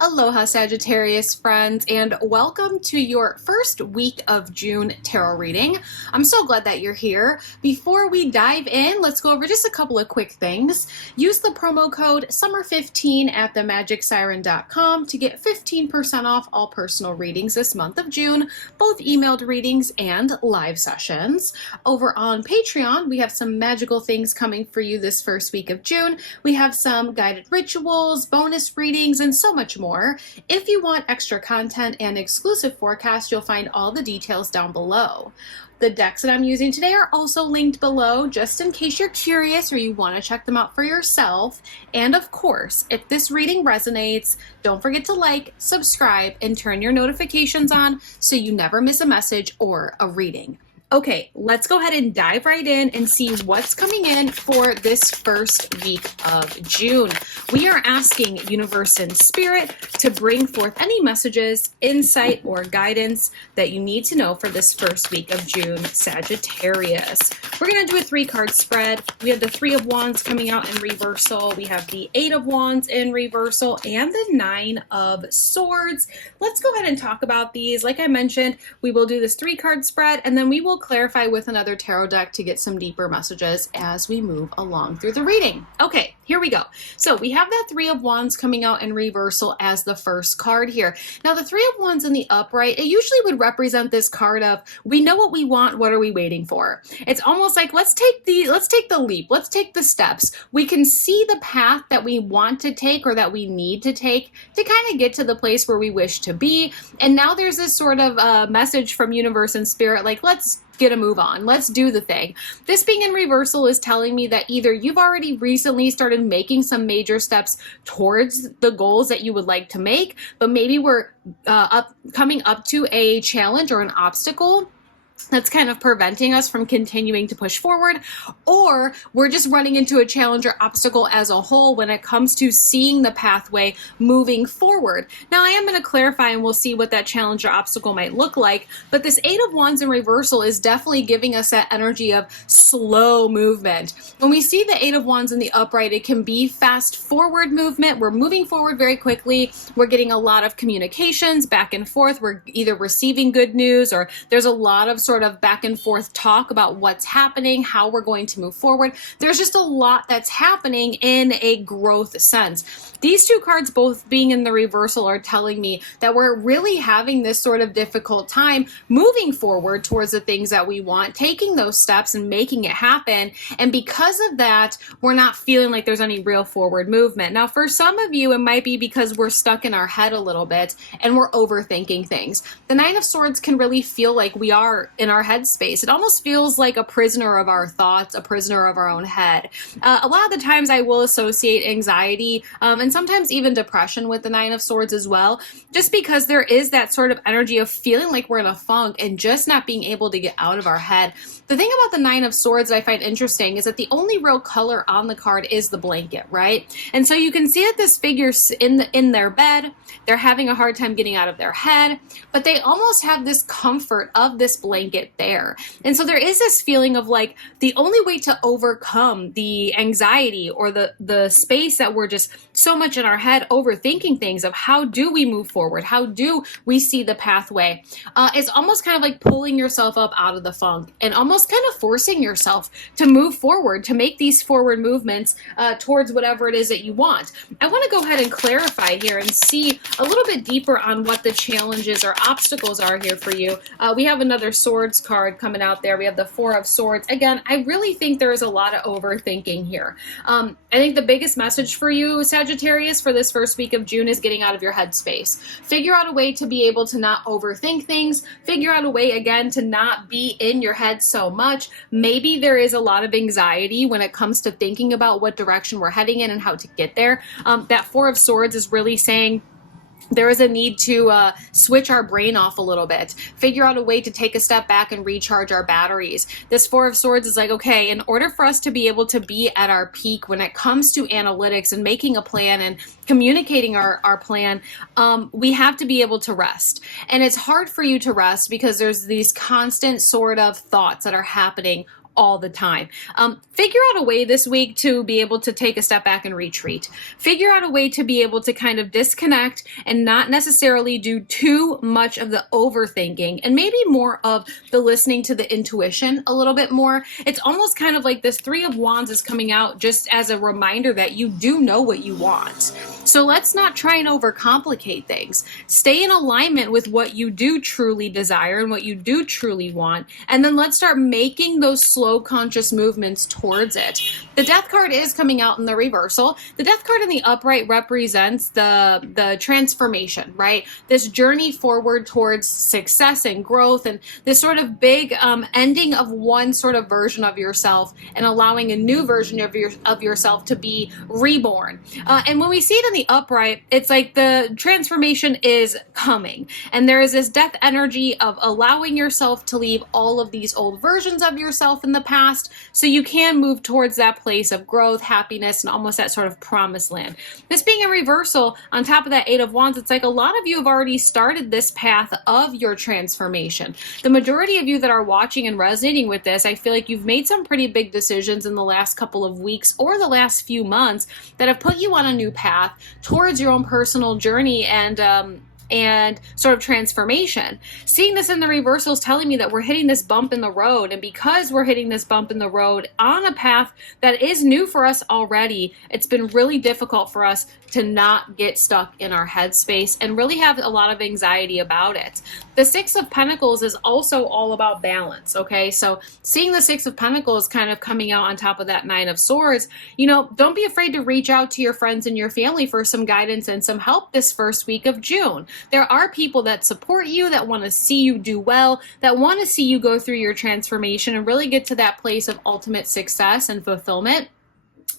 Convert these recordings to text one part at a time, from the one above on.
Aloha Sagittarius friends, and welcome to your first week of June tarot reading. I'm so glad that you're here. Before we dive in, let's go over just a couple of quick things. Use the promo code SUMMER15 at themagicsiren.com to get 15% off all personal readings this month of June, both emailed readings and live sessions. Over on Patreon, we have some magical things coming for you this first week of June. We have some guided rituals, bonus readings, and so much more. If you want extra content and exclusive forecasts, you'll find all the details down below. The decks that I'm using today are also linked below, just in case you're curious or you want to check them out for yourself. And of course, if this reading resonates, don't forget to like, subscribe, and turn your notifications on so you never miss a message or a reading. Okay, let's go ahead and dive right in and see what's coming in for this first week of June. We are asking Universe and Spirit to bring forth any messages, insight, or guidance that you need to know for this first week of June, Sagittarius. We're going to do a 3-card spread. We have the 3 of Wands coming out in reversal. We have the 8 of Wands in reversal and the 9 of Swords. Let's go ahead and talk about these. Like I mentioned, we will do this 3-card spread, and then we will clarify with another tarot deck to get some deeper messages as we move along through the reading. Okay, here we go. So we have that 3 of Wands coming out in reversal as the first card here. Now the 3 of Wands in the upright, it usually would represent this card of, we know what we want, what are we waiting for? It's almost like, let's take the leap, let's take the steps. We can see the path that we want to take or that we need to take to kind of get to the place where we wish to be. And now there's this sort of message from Universe and Spirit, like, let's get a move on. Let's do the thing. This being in reversal is telling me that either you've already recently started making some major steps towards the goals that you would like to make, but maybe we're coming up to a challenge or an obstacle that's kind of preventing us from continuing to push forward, or we're just running into a challenge or obstacle as a whole when it comes to seeing the pathway moving forward. Now, I am going to clarify and we'll see what that challenge or obstacle might look like, but this 8 of Wands in reversal is definitely giving us that energy of slow movement. When we see the 8 of Wands in the upright, it can be fast forward movement. We're moving forward very quickly. We're getting a lot of communications back and forth. We're either receiving good news or there's a lot of sort of back and forth talk about what's happening, how we're going to move forward. There's just a lot that's happening in a growth sense. These 2 cards both being in the reversal are telling me that we're really having this sort of difficult time moving forward towards the things that we want, taking those steps and making it happen. And because of that, we're not feeling like there's any real forward movement. Now, for some of you, it might be because we're stuck in our head a little bit and we're overthinking things. The 9 of Swords can really feel like we are in our headspace. It almost feels like a prisoner of our thoughts, a prisoner of our own head. A lot of the times I will associate anxiety and sometimes even depression with the 9 of Swords as well, just because there is that sort of energy of feeling like we're in a funk and just not being able to get out of our head. The thing about the 9 of Swords that I find interesting is that the only real color on the card is the blanket, right? And so you can see that this figure's in their bed, they're having a hard time getting out of their head, but they almost have this comfort of this blanket there. And so there is this feeling of like the only way to overcome the anxiety or the space that we're just so much in our head overthinking things of how do we move forward, how do we see the pathway, is almost kind of like pulling yourself up out of the funk and almost kind of forcing yourself to move forward, to make these forward movements towards whatever it is that you want. I want to go ahead and clarify here and see a little bit deeper on what the challenges or obstacles are here for you. We have another Swords card coming out there. We have the 4 of Swords. Again, I really think there is a lot of overthinking here. I think the biggest message for you, Sagittarius, for this first week of June is getting out of your headspace. Figure out a way to be able to not overthink things. Figure out a way, again, to not be in your head so much. Maybe there is a lot of anxiety when it comes to thinking about what direction we're heading in and how to get there. That 4 of Swords is really saying, there is a need to switch our brain off a little bit, figure out a way to take a step back and recharge our batteries. This 4 of Swords is like, okay, in order for us to be able to be at our peak when it comes to analytics and making a plan and communicating our plan, we have to be able to rest. And it's hard for you to rest because there's these constant sort of thoughts that are happening all the time. Figure out a way this week to be able to take a step back and retreat. Figure out a way to be able to kind of disconnect and not necessarily do too much of the overthinking, and maybe more of the listening to the intuition a little bit more. It's almost kind of like this Three of Wands is coming out just as a reminder that you do know what you want. So let's not try and overcomplicate things. Stay in alignment with what you do truly desire and what you do truly want, and then let's start making those slow conscious movements towards it. The Death card is coming out in the reversal. The Death card in the upright represents the transformation, right? This journey forward towards success and growth, and this sort of big ending of one sort of version of yourself and allowing a new version of yourself to be reborn. And when we see it in the upright, it's like the transformation is coming, and there is this death energy of allowing yourself to leave all of these old versions of yourself in the past so you can move towards that place of growth, happiness, and almost that sort of promised land. This being a reversal on top of that Eight of Wands, it's like a lot of you have already started this path of your transformation. The majority of you that are watching and resonating with this, I feel like you've made some pretty big decisions in the last couple of weeks or the last few months that have put you on a new path towards your own personal journey and sort of transformation. Seeing this in the reversal is telling me that we're hitting this bump in the road, and because we're hitting this bump in the road on a path that is new for us already, it's been really difficult for us to not get stuck in our headspace and really have a lot of anxiety about it. The Six of Pentacles is also all about balance, okay? So seeing the Six of Pentacles kind of coming out on top of that Nine of Swords, you know, don't be afraid to reach out to your friends and your family for some guidance and some help this first week of June. There are people that support you, that want to see you do well, that want to see you go through your transformation and really get to that place of ultimate success and fulfillment,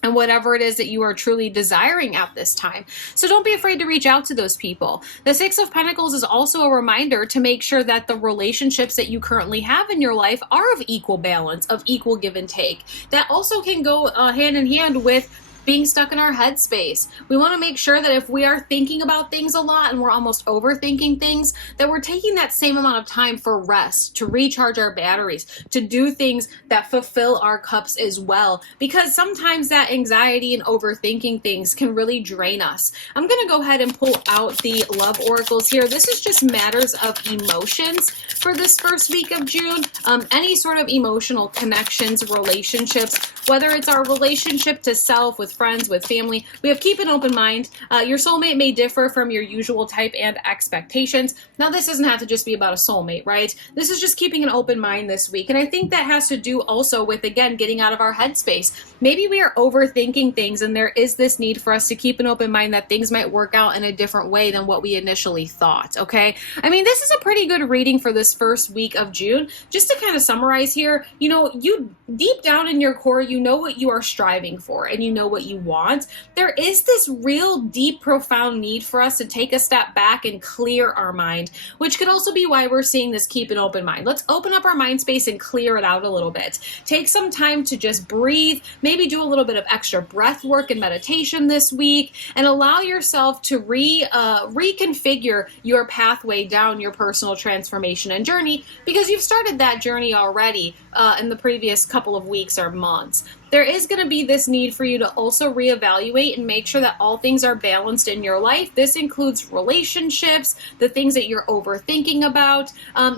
and whatever it is that you are truly desiring at this time. So don't be afraid to reach out to those people. The Six of Pentacles is also a reminder to make sure that the relationships that you currently have in your life are of equal balance, of equal give and take. That also can go hand in hand with being stuck in our headspace. We want to make sure that if we are thinking about things a lot and we're almost overthinking things, that we're taking that same amount of time for rest, to recharge our batteries, to do things that fulfill our cups as well. Because sometimes that anxiety and overthinking things can really drain us. I'm going to go ahead and pull out the love oracles here. This is just matters of emotions for this first week of June. Any sort of emotional connections, relationships, whether it's our relationship to self, with friends, with family, we have keep an open mind. Your soulmate may differ from your usual type and expectations. Now, this doesn't have to just be about a soulmate, right? This is just keeping an open mind this week. And I think that has to do also with, again, getting out of our headspace. Maybe we are overthinking things, and there is this need for us to keep an open mind that things might work out in a different way than what we initially thought, okay? I mean, this is a pretty good reading for this first week of June. Just to kind of summarize here, you know, you deep down in your core, you know what you are striving for, and you know what you want. There is this real deep, profound need for us to take a step back and clear our mind, which could also be why we're seeing this keep an open mind. Let's open up our mind space and clear it out a little bit. Take some time to just breathe, maybe do a little bit of extra breath work and meditation this week, and allow yourself to reconfigure your pathway down your personal transformation and journey, because you've started that journey already in the previous couple of weeks or months. There is going to be this need for you to also reevaluate and make sure that all things are balanced in your life. This includes relationships, the things that you're overthinking about,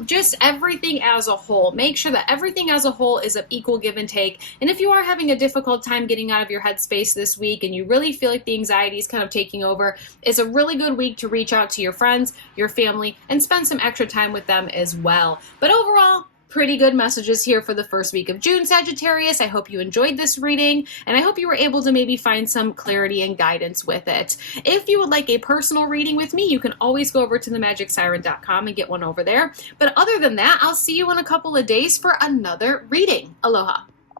just everything as a whole. Make sure that everything as a whole is of equal give and take. And if you are having a difficult time getting out of your headspace this week and you really feel like the anxiety is kind of taking over, it's a really good week to reach out to your friends, your family, and spend some extra time with them as well. But overall, pretty good messages here for the first week of June, Sagittarius. I hope you enjoyed this reading, and I hope you were able to maybe find some clarity and guidance with it. If you would like a personal reading with me, you can always go over to themagicsiren.com and get one over there. But other than that, I'll see you in a couple of days for another reading. Aloha.